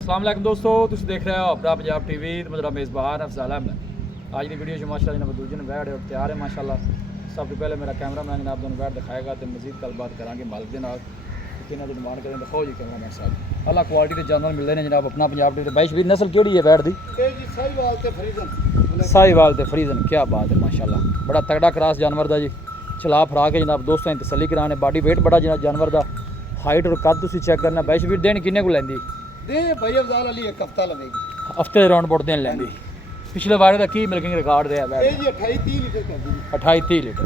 अस्सलाम वालेकुम दोस्तों, तुम देख रहे हो अपना पंजाब टीवी। मेरा मेज़बान अफजाल अहमद। आज की वीडियो माशाल्लाह जनाब दूजे ने बैठ और तैयार है माशाल्लाह। सब तो पहले मेरा कैमरा मैन जनाब दोनों बैठ दिखाएगा तो मजीद गलबात करांगे मालिक के नाल कि इन्होंने डिमांड करें। दिखाओ जी कैमरा मैन साहब, अल्लाह क्वालिटी के जानवर मिलते हैं जनाब अपना पंजाब टीवी। बाईश भी नस्ल केड़ी है बैठ दी? साहिवाल ते फ्रीजन। क्या बात है माशाल्लाह, बड़ा तगड़ा क्रॉस जानवर दा जी। चला फरा के जनाब दोस्तों तसली कराने। बॉडी वेट बड़ा जानवर दा, हाइट और कद तुसीं चेक करना। बाईश भी दिन किन्ने को लैंदी? दे भाई अफजाल अली एक हफ्ता लगेगी। हफ्ते राउंड बोट देन लैंदी। पिछले बारे का की मिल्किंग रिकॉर्ड दे ये जी 28-30 लीटर कर दी। 28-30 लीटर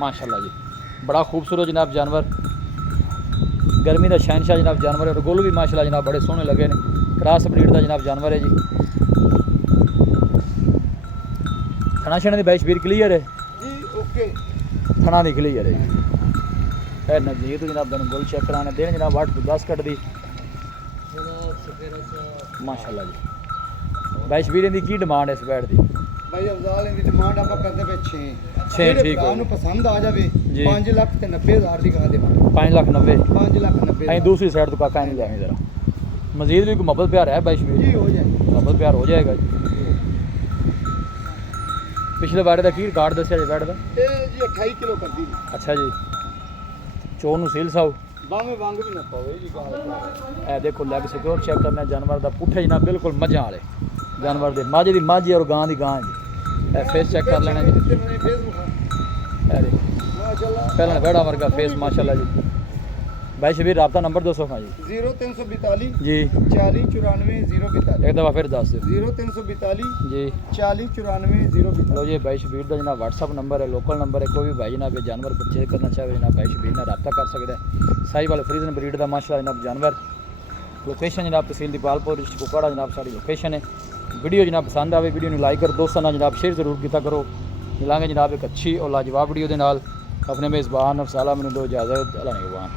माशाल्लाह जी। बड़ा खूबसूरत जनाब जानवर, गर्मी का शहनशाह जनाब जानवर है। और गोलू भी माशाल्लाह जनाब बड़े सोहने लगे ने। क्रॉस ब्रीड का जनाब जानवर है जी। थना छना की बाईश बीर क्लीयर है जी, ओके थना दी क्लीयर है जी। नज़दीक जनाब दोनों गोल चेक कराने देने जनाब 8 to 10 कट दी माशाल्लाह जी। बाईश बीर की की डिमांड है इस बैट की? भाई अफजाल इनकी डिमांड आप करते पे 6 ठीक है। पसंद आ जाए जी। 5,90,000 की कहा देवांगे। 5,90,000। 5,90,000 दूसरी साइड तो काका नहीं जाएंगे जरा मजीद भी कोई मोहब्बत प्यार है बाईश बीर? जी हो जाए, मोहब्बत प्यार हो जाएगा जी। पिछले बारे का की रिकॉर्ड दसिया जी बैट का? ये जी 28 किलो कर दी। अच्छा जी। चोर नूं सील साहू बावे वांग भी ना पावे जी गाल। ए देखो लैग सिक्योर चेक करना जानवर का। पुठे जनाब बिल्कुल मजा वाले जानवर दे। माझे दी माझी और गां दी गां जी। ए फेस चेक कर लेना जी। ए देखो माशाल्लाह पहला बेड़ा वर्गा फेस माशाल्लाह जी। बाईश बीर रब्ता नंबर 200 जी। 0342 जी 40 94 042। एक दफ़ा फिर दस दो 0342 जी। 40 94 042। लो जी बाईश बीर का जनाब व्हाट्सअप नंबर है, लोकल नंबर है। कोई भी भाई जनाब जानवर परचेज करना चाहे जनाब बाईश बीर ने रब्ता कर सकता है। साहिवाल फ्रीजन ब्रीड का माशाल्लाह जनाब जानवर। लोकेशन जनाब तहसील दीपालपुर डिस्ट्रिक्ट कुपवाड़ा जनाब सारी लोकेशन है। वीडियो जनाब पसंद आए वीडियो को लाइक कर दोस्तों ना जनाब शेयर जरूर किया करो। मिलांगे जनाब एक अच्छी और लाजवाब वीडियो के नाल। अपने मेज़बान अफसाला मैनूं दो इजाज़त। अल्लाह निगहबान।